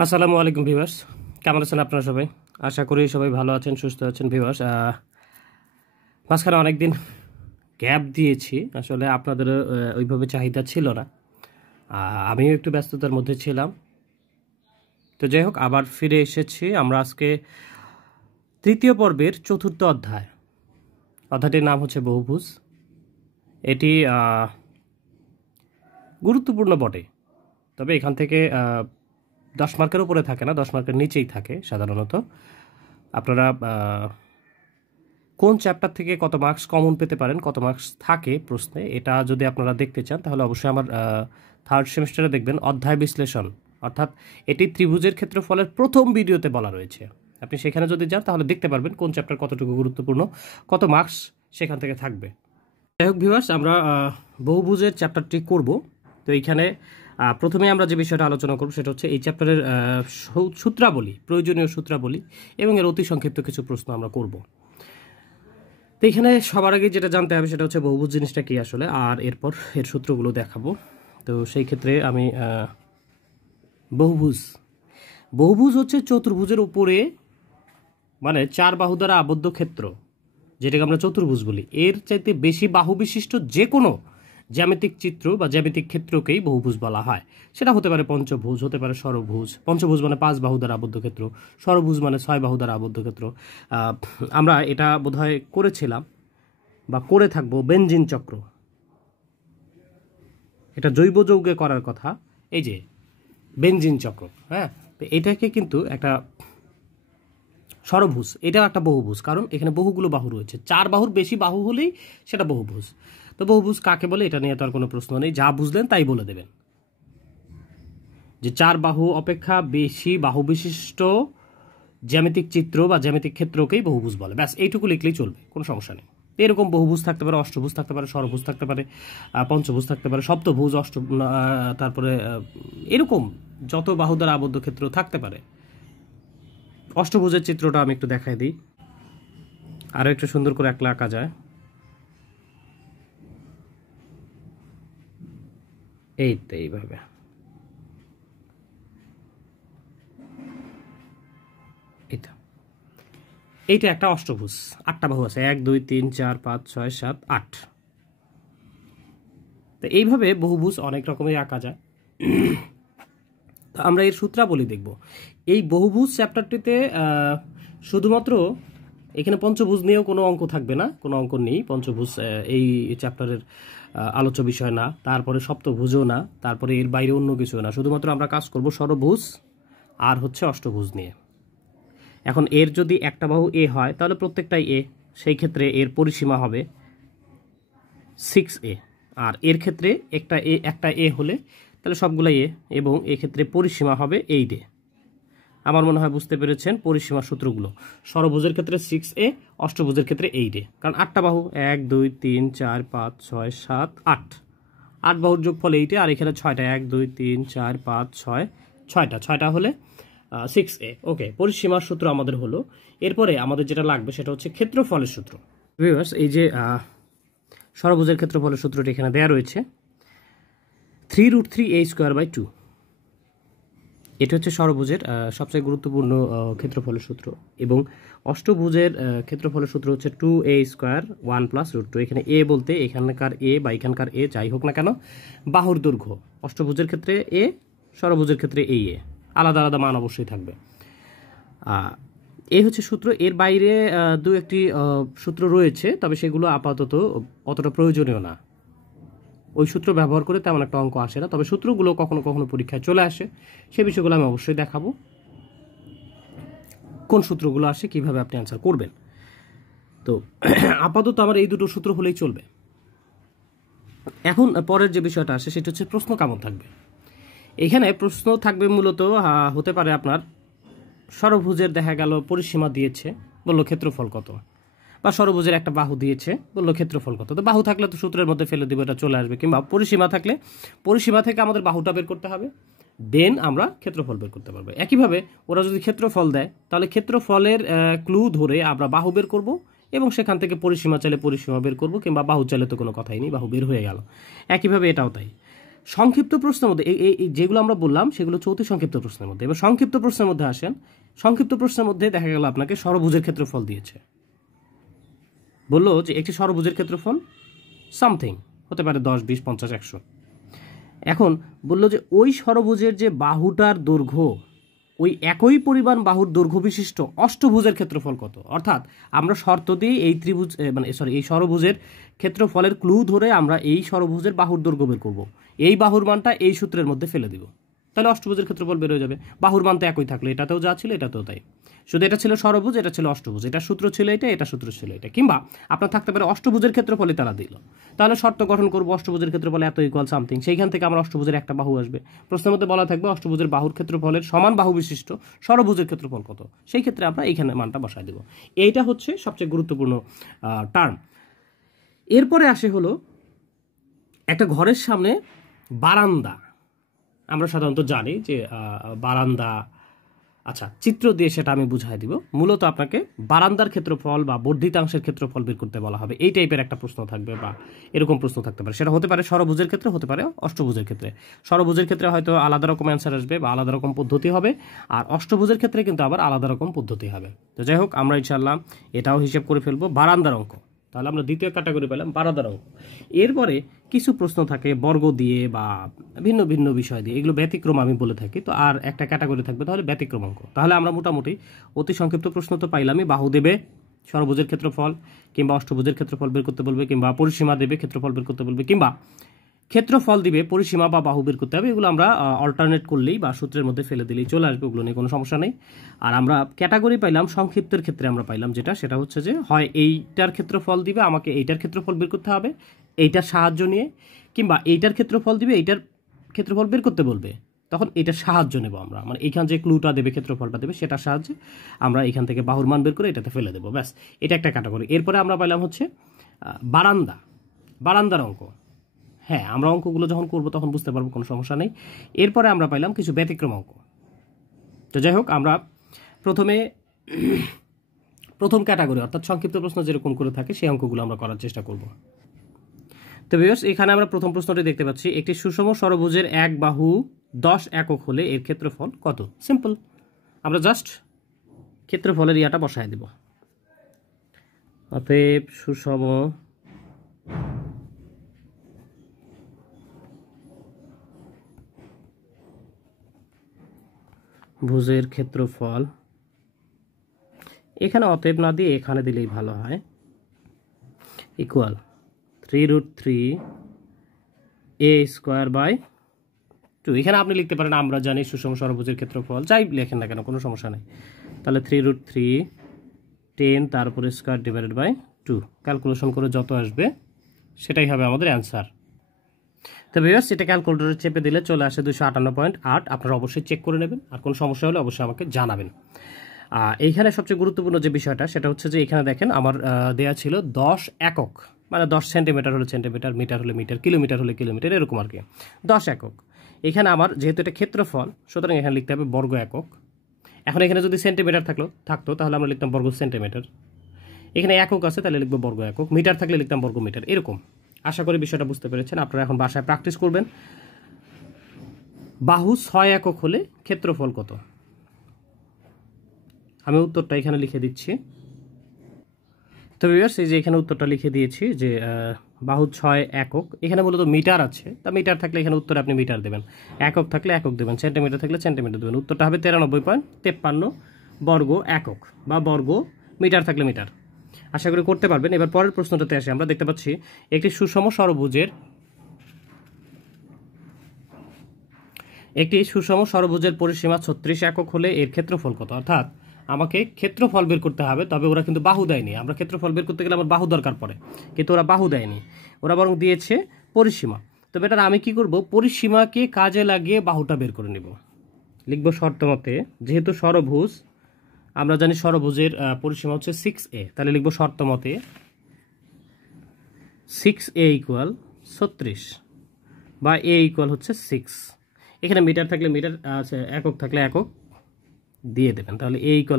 আসসালামু আলাইকুম ভিউয়ার্স, কেমন আছেন আপনারা সবাই? আশা করি সবাই ভালো আছেন, সুস্থ আছেন। ভিউয়ার্স, মাঝখানে অনেকদিন গ্যাপ দিয়েছি, আসলে আপনাদের ওইভাবে চাহিদা ছিল না। আমিও একটু ব্যস্ততার মধ্যে ছিলাম। তো যাই হোক, আবার ফিরে এসেছি আমরা আজকে তৃতীয় পর্বের চতুর্থ অধ্যায়টির নাম হচ্ছে বহুভুজ। এটি গুরুত্বপূর্ণ বটে, তবে এখান থেকে 10 মার্কের উপরে থাকে না, 10 মার্কের নিচেই থাকে সাধারণত। আপনারা কোন চ্যাপ্টার থেকে কত মার্কস কমন পেতে পারেন, কত মার্কস থাকে প্রশ্নে, এটা যদি আপনারা দেখতে চান তাহলে অবশ্যই আমার থার্ড সেমিস্টারে দেখবেন অধ্যায় বিশ্লেষণ, অর্থাৎ এটি ত্রিভুজের ক্ষেত্রফলের প্রথম ভিডিওতে বলা রয়েছে। আপনি সেখানে যদি যান তাহলে দেখতে পারবেন কোন চ্যাপ্টার কতটুকু গুরুত্বপূর্ণ, কত মার্কস সেখান থেকে থাকবে। যাই হোক ভিউয়ার্স, আমরা বহুভুজের চ্যাপ্টারটি করব। তো এইখানে প্রথমে আমরা যে বিষয়টা আলোচনা করব সেটা হচ্ছে এই চ্যাপ্টারের সূত্রাবলী, প্রয়োজনীয় সূত্রাবলী এবং এর অতি সংক্ষিপ্ত কিছু প্রশ্ন আমরা করব। তো এখানে সবার আগে যেটা জানতে হবে সেটা হচ্ছে বহুভুজ জিনিসটা কি আসলে, আর এরপর এর সূত্রগুলো দেখাবো। তো সেই ক্ষেত্রে আমি বহুভুজ হচ্ছে চতুর্ভুজের উপরে, মানে 4 বাহু দ্বারা আবদ্ধ ক্ষেত্র, যেটাকে আমরা চতুর্ভুজ বলি। এর চাইতে বেশি বাহু বিশিষ্ট যে কোনো জ্যামিতিক চিত্র বা জ্যামিতিক ক্ষেত্রকেই বহুভুজ বলা হয়। সেটা হতে পারে পঞ্চভুজ, হতে পারে ষড়ভুজ। পঞ্চভুজ মানে 5 বাহু দ্বারা আবদ্ধ ক্ষেত্র, ষড়ভুজ মানে 6 বাহু দ্বারা আবদ্ধ ক্ষেত্র। আমরা এটা বোধহয় করেছিলাম বা করে থাকবো বেনজিন চক্র, এটা জৈব যৌগে করার কথা। এই যে বেনজিন চক্র, হ্যাঁ, তো এটাকে কিন্তু একটা ষড়ভুজ, এটাও একটা বহুভুজ, কারণ এখানে বহুগুলো বাহু রয়েছে। 4 বাহুর বেশি বাহু হলেই সেটা বহুভুজ। তো বহুভুজ কাকে বলে এটা নিয়ে তো আর কোনো প্রশ্ন নেই, যা বুঝলেন তাই বলে দেবেন। যে 4 বাহু অপেক্ষা বেশি বাহু বিশিষ্ট জ্যামিতিক চিত্র বা জ্যামিতিক ক্ষেত্রকেই বহুভুজ বলে। ব্যাস এইটুকু লিখলেই চলবে, কোনো সমস্যা নেই। এরকম বহুভুজ থাকতে পারে, অষ্টভুজ থাকতে পারে, ষড়ভুজ থাকতে পারে, পঞ্চভুজ থাকতে পারে, সপ্তভুজ, তারপরে এরকম যত বাহু দ্বারা আবদ্ধ ক্ষেত্র থাকতে পারে। অষ্টভুজের চিত্রটা আমি একটু দেখাই দিই, আরও একটু সুন্দর করে একলা আঁকা যায়। এইভাবে এইটা একটা অষ্টভুজ, 8টা বাহু আছে, 1 2 3 4 5 6 7 8। তো এইভাবে বহুভুজ অনেক রকমের আঁকা যায়। তো আমরা এর সূত্রাবলী দেখব এই বহুভুজ চ্যাপ্টারটিতে। শুধুমাত্র এখানে পঞ্চভুজ নিয়েও কোনো অঙ্ক থাকবে না, কোনো অঙ্ক নেই। পঞ্চভুজ এই চ্যাপ্টারের আলোচ্য বিষয় না, তারপরে সপ্তভুজও না, তারপরে এর বাইরে অন্য কিছু না। শুধুমাত্র আমরা কাজ করব ষড়ভুজ আর হচ্ছে অষ্টভুজ নিয়ে। এখন এর যদি একটা বাহু এ হয় তাহলে প্রত্যেকটাই এ, সেই ক্ষেত্রে এর পরিসীমা হবে 6a। আর এর ক্ষেত্রে একটা এ হলে তাহলে সবগুলো এ, এবং এক্ষেত্রে পরিসীমা হবে 8a। আমার মনে হয় বুঝতে পেরেছেন পরিসীমার সূত্রগুলো। ষড়ভুজের ক্ষেত্রে 6a, অষ্টভুজের ক্ষেত্রে 8a, কারণ 8টা বাহু 1 2 3 4 5 6 7 8, 8 বাহুর যোগফল 8a। আর এখানে 6টা, 1 2 3 4 5 6, 6টা হলে 6a। ওকে, পরিসীমার সূত্র আমাদের হলো। এরপরে আমাদের যেটা লাগবে সেটা হচ্ছে ক্ষেত্রফলের সূত্র। ভিউয়ার্স, এই যে ষড়ভুজের ক্ষেত্রফলের সূত্রটি এখানে দেওয়া রয়েছে, 3√3a²/2। এটা হচ্ছে ষড়ভুজের সবচেয়ে গুরুত্বপূর্ণ ক্ষেত্রফলের সূত্র। এবং অষ্টভুজের ক্ষেত্রফলের সূত্র হচ্ছে 2a² 1 + √2। এখানে এ বলতে এখানকার এ বা এখানকার এ যাই হোক না কেন, বাহুর দৈর্ঘ্য। অষ্টভুজের ক্ষেত্রে এ, ষড়ভুজের ক্ষেত্রে এই এ, আলাদা আলাদা মান অবশ্যই থাকবে। এই হচ্ছে সূত্র। এর বাইরে দু একটি সূত্র রয়েছে, তবে সেগুলো আপাতত অতটা প্রয়োজনীয় না। ওই সূত্র ব্যবহার করে তেমন একটা অঙ্ক আসে না, তবে সূত্রগুলো কখনো কখনো পরীক্ষায় চলে আসে। সে বিষয়গুলো আমি অবশ্যই দেখাবো, কোন সূত্রগুলো আসে, কিভাবে আপনি অ্যান্সার করবেন। তো আপাতত আমার এই দুটো সূত্র হলেই চলবে। এখন পরের যে বিষয়টা আসে সেটা হচ্ছে প্রশ্ন কেমন থাকবে। এখানে প্রশ্ন থাকবে মূলত হতে পারে আপনার ষড়ভুজের দেখা গেল পরিসীমা দিয়েছে, বললো ক্ষেত্রফল কত, বা ষড়ভুজের একটা বাহু দিয়েছে, বললো ক্ষেত্রফল কত। তো বাহু থাকলে তো সূত্রের মধ্যে ফেলে দিব, এটা চলে আসবে। কিংবা পরিসীমা থাকলে পরিসীমা থেকে আমাদের বাহুটা বের করতে হবে, দেন আমরা ক্ষেত্রফল বের করতে পারবো। একইভাবে ওরা যদি ক্ষেত্রফল দেয় তাহলে ক্ষেত্রফলের ক্লু ধরে আমরা বাহু বের করব, এবং সেখান থেকে পরিসীমা চাইলে পরিসীমা বের করব, কিংবা বাহু চাইলে তো কোনো কথাই নেই, বাহু বের হয়ে গেল। একইভাবে এটাও তাই। সংক্ষিপ্ত প্রশ্নের মধ্যে এই যেগুলো আমরা বললাম সেগুলো হচ্ছে অতি সংক্ষিপ্ত প্রশ্নের মধ্যে। এবার সংক্ষিপ্ত প্রশ্নের মধ্যে আসেন। সংক্ষিপ্ত প্রশ্নের মধ্যে দেখা গেল আপনাকে ষড়ভুজের ক্ষেত্রফল দিয়েছে, বললো যে একটি ষড়ভুজের ক্ষেত্রফল সামথিং হতে পারে 10, 20, 50, 100। এখন বললো যে ওই ষড়ভুজের যে বাহুটার দৈর্ঘ্য, ওই একই পরিমাণ বাহুর দৈর্ঘ্য বিশিষ্ট অষ্টভুজের ক্ষেত্রফল কত। অর্থাৎ আমরা শর্ত দিয়ে এই ত্রিভুজ এই ষড়ভুজের ক্ষেত্রফলের ক্লু ধরে আমরা এই ষড়ভুজের বাহুর দৈর্ঘ্য বের করব। এই বাহুর মানটা এই সূত্রের মধ্যে ফেলে দিব, তাহলে অষ্টভুজের ক্ষেত্রফল বের হয়ে যাবে। বাহুর মান তো একই থাকলো, এটাতেও যা ছিল এটাতেও তাই, শুধু এটা ছিল ষড়ভুজ, এটা ছিল অষ্টভুজ, এটা সূত্র ছিল এটা সূত্র ছিল এটা। কিংবা আপনার থাকতে পারে অষ্টভুজের ক্ষেত্রফলই তারা দিল, তাহলে শর্ত গঠন করবো অষ্টভুজের ক্ষেত্রফল এত ইকুয়াল সামথিং, সেইখান থেকে আমরা অষ্টভুজের একটা বাহু আসবে। প্রশ্নের মধ্যে বলা থাকবে অষ্টভুজের বাহুর ক্ষেত্রফলের সমান বাহু বিশিষ্ট ষড়ভুজের ক্ষেত্রফল কত, সেই ক্ষেত্রে আমরা এইখানে মানটা বসায় দেব। এইটা হচ্ছে সবচেয়ে গুরুত্বপূর্ণ টার্ম। এরপরে আসে হলো একটা ঘরের সামনে বারান্দা। আমরা সাধারণত জানি যে বারান্দা, আচ্ছা চিত্র দিয়ে সেটা আমি বুঝাই দিব। মূলত আপনাকে বারান্দার ক্ষেত্রফল বা বর্ধিতাংশের ক্ষেত্রফল বের করতে বলা হবে, এই টাইপের একটা প্রশ্ন থাকবে বা এরকম প্রশ্ন থাকতে পারে। সেটা হতে পারে ষড়ভুজের ক্ষেত্রে, হতে পারে অষ্টভুজের ক্ষেত্রে। ষড়ভুজের ক্ষেত্রে হয়তো আলাদা রকম অ্যান্সার আসবে বা আলাদা রকম পদ্ধতি হবে, আর অষ্টভুজের ক্ষেত্রে কিন্তু আবার আলাদা রকম পদ্ধতি হবে। তো যাই হোক, আমরা ইনশাআল্লাহ এটাও হিসেব করে ফেলবো বারান্দার অঙ্ক। তাহলে আমরা দ্বিতীয় ক্যাটাগরি পেলাম বারান্দার অঙ্ক। এরপরে কিছু প্রশ্ন থাকে বর্গ দিয়ে বা ভিন্ন ভিন্ন বিষয় দিয়ে, এগুলো ব্যতিক্রম আমি বলে থাকি। তো আর একটা ক্যাটাগরি থাকবে তাহলে ব্যতিক্রম অঙ্ক। তাহলে আমরা মোটামুটি অতি সংক্ষিপ্ত প্রশ্ন তো পাইলামই, বাহু দেবে, ষড়ভুজের ক্ষেত্রফল কিংবা অষ্টভুজের ক্ষেত্রফল বের করতে বলবে, কিংবা পরিসীমা দেবে, ক্ষেত্রফল বের করতে বলবে, কিংবা ক্ষেত্রফল দিবে, পরিসীমা বা বাহু বের করতে হবে। এগুলো আমরা অল্টারনেট করলেই বা সূত্রের মধ্যে ফেলে দিলেই চলে আসবে, ওগুলো নিয়ে কোনো সমস্যা নেই। আর আমরা ক্যাটাগরি পাইলাম সংক্ষিপ্তের ক্ষেত্রে আমরা পাইলাম সেটা হচ্ছে যে হয় এইটার ক্ষেত্রফল দিবে, আমাকে এইটার ক্ষেত্রফল বের করতে হবে এইটার সাহায্য নিয়ে, কিংবা এইটার ক্ষেত্রফল দিবে, এইটার ক্ষেত্রফল বের করতে বলবে, তখন এটার সাহায্য নেব আমরা। মানে এইখান যে ক্লুটা দেবে, ক্ষেত্রফলটা দেবে, সেটার সাহায্যে আমরা এখান থেকে বাহুর মান বের করে এটাতে ফেলে দেবো, ব্যাস। এটা একটা ক্যাটাগরি। এরপরে আমরা পাইলাম হচ্ছে বারান্দার অঙ্ক। হ্যাঁ, আমরা অঙ্কগুলো যখন করবো তখন বুঝতে পারবো, কোনো সমস্যা নেই। এরপরে আমরা পাইলাম কিছু ব্যতিক্রম অঙ্ক। তো যাই হোক, আমরা প্রথম ক্যাটাগরি অর্থাৎ সংক্ষিপ্ত প্রশ্ন যেরকম করে থাকে সেই অঙ্কগুলো আমরা করার চেষ্টা করব। তো ভিউয়ার্স, এখানে আমরা প্রথম প্রশ্নটি দেখতে পাচ্ছি, একটি সুষম ষড়ভুজের এক বাহু 10 একক হলে এর ক্ষেত্রফল কত। সিম্পল, আমরা জাস্ট ক্ষেত্রফলের ইয়াটা বসায় দেব। অতএব সুষম ভুজের ক্ষেত্রফল, এখানে অতএব না দিয়ে এখানে দিলেই ভালো হয়, ইকুয়াল 3√3a²/2। এখানে আপনি লিখতে পারেন আমরা জানি সুষম ষড়ভুজের ক্ষেত্রফল, যাই লেখেন না কেন কোনো সমস্যা নেই। তাহলে 3√3 তারপরে স্কোয়ার ডিভাইডেড বাই 2, ক্যালকুলেশন করে যত আসবে সেটাই হবে আমাদের অ্যান্সার। তো ভিউয়ার্স, এটা ক্যালকুলেটরে চেপে দিলে চলে আসে 258.8। আপনারা অবশ্যই চেক করে নেবেন, আর কোনো সমস্যা হলে অবশ্যই আমাকে জানাবেন। এইখানে সবচেয়ে গুরুত্বপূর্ণ যে বিষয়টা সেটা হচ্ছে যে এখানে দেখেন আমার দেয়া ছিল 10 একক, মানে 10 সেন্টিমিটার হলে সেন্টিমিটার, মিটার হলে মিটার, কিলোমিটার হলে কিলোমিটার, এরকম আর কি 10 একক। এখানে আমার যেহেতু এটা ক্ষেত্রফল, সুতরাং এখানে লিখতে হবে বর্গ একক। এখন এখানে যদি সেন্টিমিটার থাকতো তাহলে আমরা লিখতাম বর্গ সেন্টিমিটার। এখানে একক আছে তাহলে লিখবো বর্গ একক, মিটার থাকলে লিখতাম বর্গ মিটার, এরকম। আশা করি বিষয়টা বুঝতে পেরেছেন। আপনারা এখন বাসায় প্র্যাকটিস করবেন। বাহু 6 একক হলে ক্ষেত্রফল কত, আমি উত্তরটা এখানে লিখে দিচ্ছি। তো ভিউয়ার্স, এই যে এখানে উত্তরটা লিখে দিয়েছি যে বাহু 6 একক, এখানে মূলত মিটার আছে, তা মিটার থাকলে এখানে উত্তরে আপনি মিটার দেবেন, একক থাকলে একক দেবেন, সেন্টিমিটার থাকলে সেন্টিমিটার দেবেন। উত্তরটা হবে 93.53 বর্গ একক বা বর্গ মিটার থাকলে মিটার। আশা করি করতে পারবেন। এবার পরের প্রশ্নটাতে আসি। আমরা দেখতে পাচ্ছি একটি সুষম ষড়ভুজের পরিসীমা 36 একক হলে এর ক্ষেত্রফল কত। অর্থাৎ আমাকে ক্ষেত্রফল বের করতে হবে, তবে ওরা কিন্তু বাহু দেয়নি। আমরা ক্ষেত্রফল বের করতে গেলে আমার বাহু দরকার পড়ে, কিন্তু ওরা বাহু দেয়নি, ওরা বরং দিয়েছে পরিসীমা। তবে এটা আমি কি করব, পরিসীমাকে কাজে লাগিয়ে বাহুটা বের করে নিব। লিখব শর্ত মতে, যেহেতু ষড়ভুজ, আমরা জানি ষড়ভুজের পরিসীমা হচ্ছে 6a, তাহলে লিখব শর্ত মতে 6a = 36 বা a = 6। এখানে মিটার থাকলে মিটার, একক থাকলে একক দিয়ে দেবেন। তাহলে a =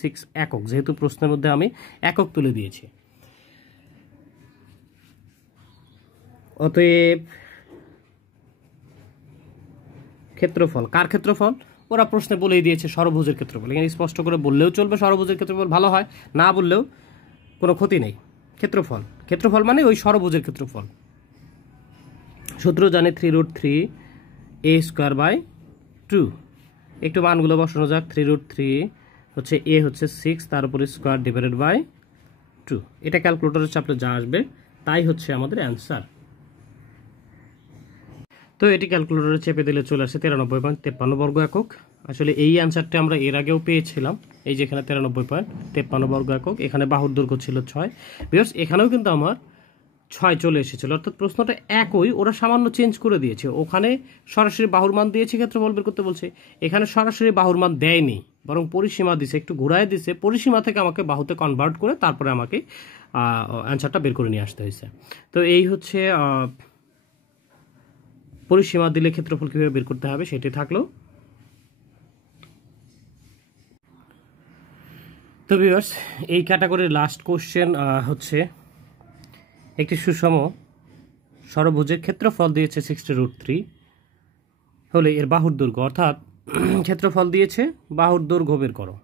6 একক, যেহেতু প্রশ্নের মধ্যে আমি একক তুলে দিয়েছি। অতএব ক্ষেত্রফল। কার ক্ষেত্রফল? ওরা প্রশ্নে বলেই দিয়েছে ষড়ভুজের ক্ষেত্রফল। এখানে স্পষ্ট করে বললেও চলবে ষড়ভুজের ক্ষেত্রফল, ভালো হয়, না বললেও কোনো ক্ষতি নেই। ক্ষেত্রফল, ক্ষেত্রফল মানে ওই ষড়ভুজের ক্ষেত্রফল। সূত্র জানি 3√3a²/2। একটু মানগুলো বসানো যাক। 3√3 হচ্ছে a হচ্ছে 6, তার উপরে স্কোয়ার ডিভাইডেড বাই 2। এটা ক্যালকুলেটরের চাপলে যা আসবে তাই হচ্ছে আমাদের অ্যান্সার। তো এটি ক্যালকুলেটরে চেপে দিলে চলে আসে 93.53 বর্গ একক। আসলে এই অ্যান্সারটা আমরা এর আগেও পেয়েছিলাম, এই যেখানে 93.53 বর্গ একক। এখানে বাহুর দৈর্ঘ্য ছিল 6। বিকজ এখানেও কিন্তু আমার 6 চলে এসেছিল, অর্থাৎ প্রশ্নটা একই, ওরা সামান্য চেঞ্জ করে দিয়েছে। ওখানে সরাসরি বাহুর মান দিয়েছে, ক্ষেত্রফল বের করতে বলছে। এখানে সরাসরি বাহুর মান দেয়নি, বরং পরিসীমা দিছে, একটু ঘুরায় দিছে, পরিসীমা থেকে আমাকে বাহুতে কনভার্ট করে তারপরে আমাকে অ্যান্সারটা বের করে নিয়ে আসতে হয়েছে। তো এই হচ্ছে পরিসীমা দিলে ক্ষেত্রফল কীভাবে বের করতে হবে সেটি থাকলো। তো ভিউয়ার্স, এই ক্যাটাগরির লাস্ট কোশ্চেন হচ্ছে একটি সুষম ষড়ভুজের ক্ষেত্রফল দিয়েছে 60√3 হলে এর বাহুর দৈর্ঘ্য, অর্থাৎ ক্ষেত্রফল দিয়েছে, বাহুর দৈর্ঘ্য বের করো।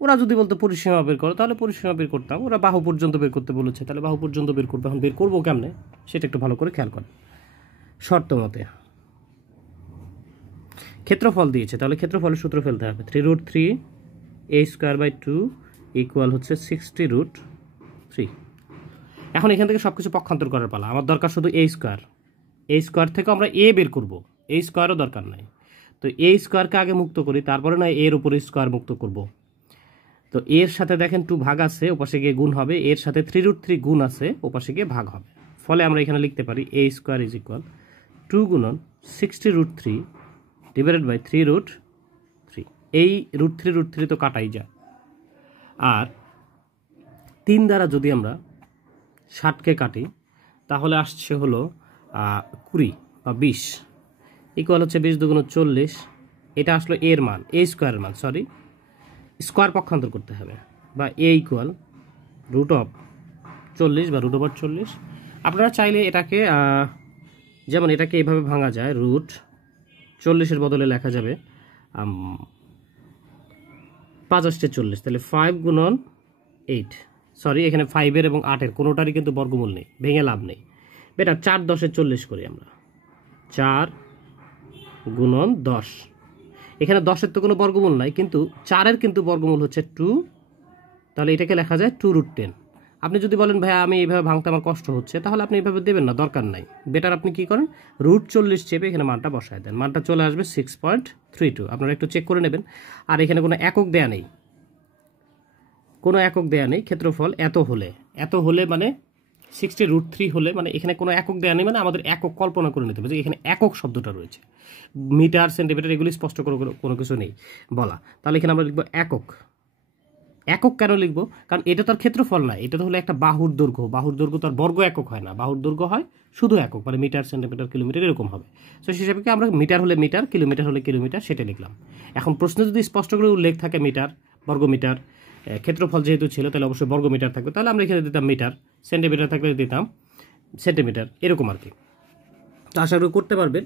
ওরা যদি বলতো পরিসীমা বের করো তাহলে পরিসীমা বের করতাম, ওরা বাহু পর্যন্ত বের করতে বলেছে তাহলে বাহু পর্যন্ত বের করবো। এখন বের করবো কেমনে সেটা একটু ভালো করে খেয়াল করেন। শর্ত মতে ক্ষেত্রফল দিয়েছে, তাহলে ক্ষেত্রফলের সূত্র ফেলতে হবে। 3√3a²/2 ইকুয়াল হচ্ছে 60√3। এখন এখান থেকে সব কিছু পক্ষান্তর করার পালা। আমার দরকার শুধু a²। a² থেকে আমরা a বের করব, a² দরকার নাই। তো a² আগে মুক্ত করি, তারপরে না এর উপরে স্কোয়ার মুক্ত করব। তো এর সাথে দেখেন 2 ভাগ আছে, ওপাশে গিয়ে গুণ হবে, এর সাথে 3√3 গুণ আছে, ওপাশে গিয়ে ভাগ হবে। ফলে আমরা এখানে লিখতে পারি a² = 2 গুণন 60√3 ডিভাইডেড বাই 3√3। এই √3 তো কাটাই যায়। আর 3 দ্বারা যদি আমরা 60কে কাটি তাহলে আসছে হলো 20 বা 20 ইকুয়াল হচ্ছে 20 2 × 40। এটা আসলো এর মান, a² মান, সরি, স্কোয়ার পক্ষান্তর করতে হবে, বা a = √40 বা √40। আপনারা চাইলে এটাকে যেমন এটাকে এইভাবে ভাঙা যায়, √40 বদলে লেখা যাবে 50×40, তাহলে 5 গুণন 8, সরি এখানে 5-এর এবং 8-এর কোনোটারই কিন্তু বর্গমূল নেই, ভেঙে লাভ নেই। বেটা 4 10 40 করি আমরা, 4 গুণন 10। এখানে 10-এর তো কোনো বর্গমূল নাই, কিন্তু 4-এর কিন্তু বর্গমূল হচ্ছে 2, তাহলে এটাকে লেখা যায় 2√10। আপনি যদি বলেন ভাই আমি এইভাবে ভাঙতে আমার কষ্ট হচ্ছে, তাহলে আপনি এইভাবে দেবেন না, দরকার নাই। বেটার আপনি কি করেন, √40 চেপে এখানে মানটা বসায় দেন, মানটা চলে আসবে 6.32। আপনারা একটু চেক করে নেবেন। আর এখানে কোনো একক দেয়া নেই, কোনো একক দেয়া নেই। ক্ষেত্রফল এত হলে মানে 60√3 হলে, মানে এখানে কোনো একক দেয়া নেই, মানে আমাদের একক কল্পনা করে নিতে হবে যে এখানে একক শব্দটা রয়েছে। মিটার, সেন্টিমিটার এগুলি স্পষ্ট করে কোনো কিছু নেই বলা। তাহলে এখানে আমরা লিখবো একক। একক কেন লিখবো? কারণ এটা তো আর ক্ষেত্রফল না, এটা তো হলো একটা বাহুর দৈর্ঘ্য। বাহুর দৈর্ঘ্য তো আর বর্গ একক হয় না, বাহুর দৈর্ঘ্য হয় শুধু একক, মানে মিটার, সেন্টিমিটার, কিলোমিটার এরকম হবে। তো সেই হিসাবে আমরা মিটার হলে মিটার, কিলোমিটার হলে কিলোমিটার সেটা লিখলাম। এখন প্রশ্নে যদি স্পষ্ট করে উল্লেখ থাকে মিটার, বর্গমিটার, ক্ষেত্রফল যেহেতু ছিল তাহলে অবশ্যই বর্গমিটার থাকবে, তাহলে আমরা এখানে দিতাম মিটার, সেন্টিমিটার থাকলে দিতাম সেন্টিমিটার, এরকম আর কি। তো আশা করি করতে পারবেন।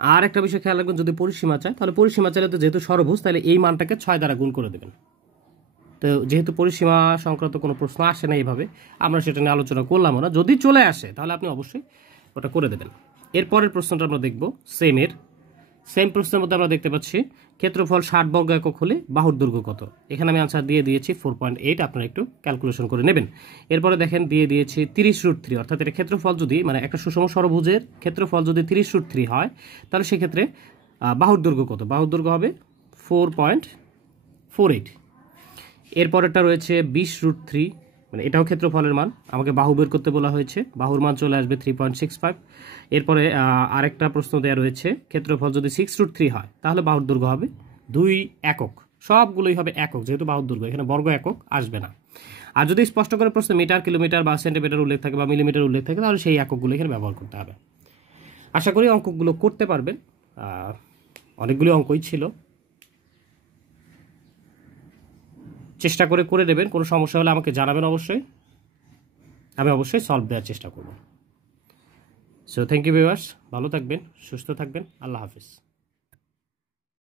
আর একটা বিষয় খেয়াল রাখবেন, যদি পরিসীমা চায় তাহলে পরিসীমা চাইলে তো যেহেতু ষড়ভুজ, তাহলে এই মানটাকে 6 দ্বারা গুণ করে দেবেন। তো যেহেতু পরিসীমা সংক্রান্ত কোনো প্রশ্ন আসে না এইভাবে, আমরা সেটা নিয়ে আলোচনা করলামও না। যদি চলে আসে তাহলে আপনি অবশ্যই ওটা করে দেবেন। এরপরের প্রশ্নটা আমরা দেখব সেম প্রশ্নের মধ্যে আমরা দেখতে পাচ্ছি ক্ষেত্রফল 60 বর্গ একক হলে বাহুর দৈর্ঘ্য কত। এখানে আমি আনসার দিয়ে দিয়েছি 4.8, আপনারা একটু ক্যালকুলেশন করে নেবেন। এরপরে দেখেন দিয়ে দিয়েছি 30√3, অর্থাৎ এটা ক্ষেত্রফল যদি, মানে একটা সুষম ষড়ভুজের ক্ষেত্রফল যদি 30√3 হয় তাহলে সেক্ষেত্রে বাহুর দৈর্ঘ্য কত? বাহুর দৈর্ঘ্য হবে 4.48। এরপরেরটা রয়েছে 20√3, মানে এটাও ক্ষেত্রফলের মান, আমাকে বাহু বের করতে বলা হয়েছে, বাহুর মান চলে আসবে 3.65। এরপরে আরেকটা প্রশ্ন দেওয়া রয়েছে, ক্ষেত্রফল যদি 6√3 হয় তাহলে বাহুর দৈর্ঘ্য হবে 2 একক। সবগুলোই হবে একক, যেহেতু বাহুর দৈর্ঘ্য, এখানে বর্গ একক আসবে না। আর যদি স্পষ্ট করে প্রশ্ন মিটার, কিলোমিটার বা সেন্টিমিটার উল্লেখ থাকে বা মিলিমিটার উল্লেখ থাকে তাহলে সেই এককগুলো এখানে ব্যবহার করতে হবে। আশা করি অঙ্কগুলো করতে পারবেন, অনেকগুলো অঙ্কই ছিল, চেষ্টা করে দেবেন। কোনো সমস্যা হলে আমাকে জানাবেন অবশ্যই, আমি অবশ্যই সলভ দেওয়ার চেষ্টা করব। সো থ্যাংক ইউ ভিউয়ার্স, ভালো থাকবেন, সুস্থ থাকবেন, আল্লাহ হাফিজ।